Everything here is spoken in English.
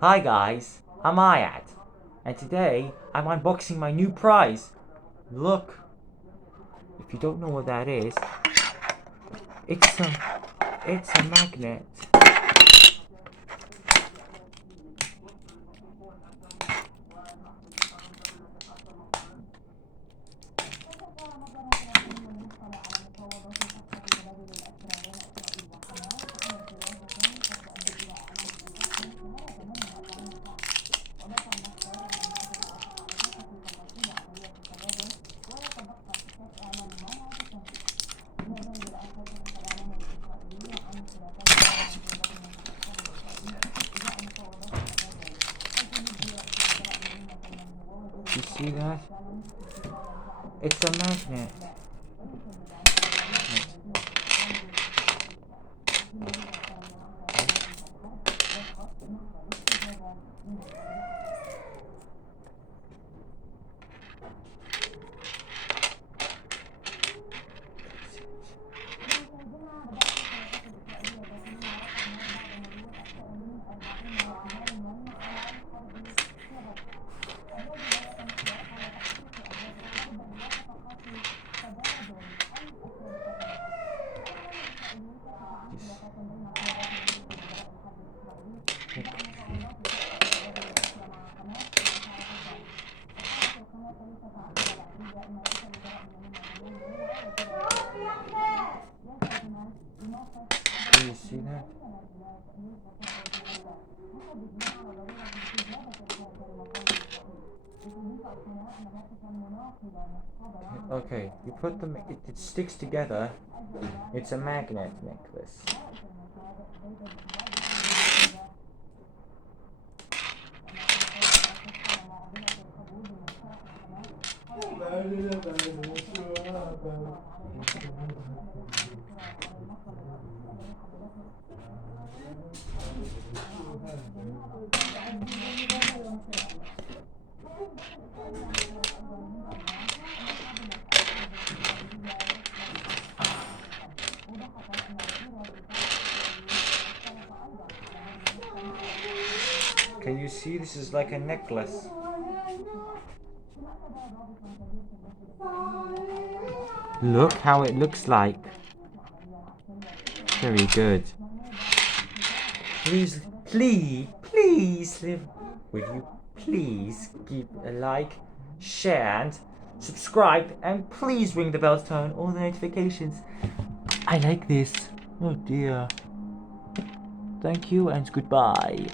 Hi guys, I'm Ayat, and today I'm unboxing my new prize. Look, if you don't know what that is, it's a, it's a magnet. You see that? It's a magnet. Do you see that? Okay, you put them, it sticks together. It's a magnet necklace. Can you see this is like a necklace? Look how it looks like. Very good. Please, will you please give a like, share and subscribe, and please ring the bell to turn on all the notifications. I like this. Oh dear. Thank you and goodbye.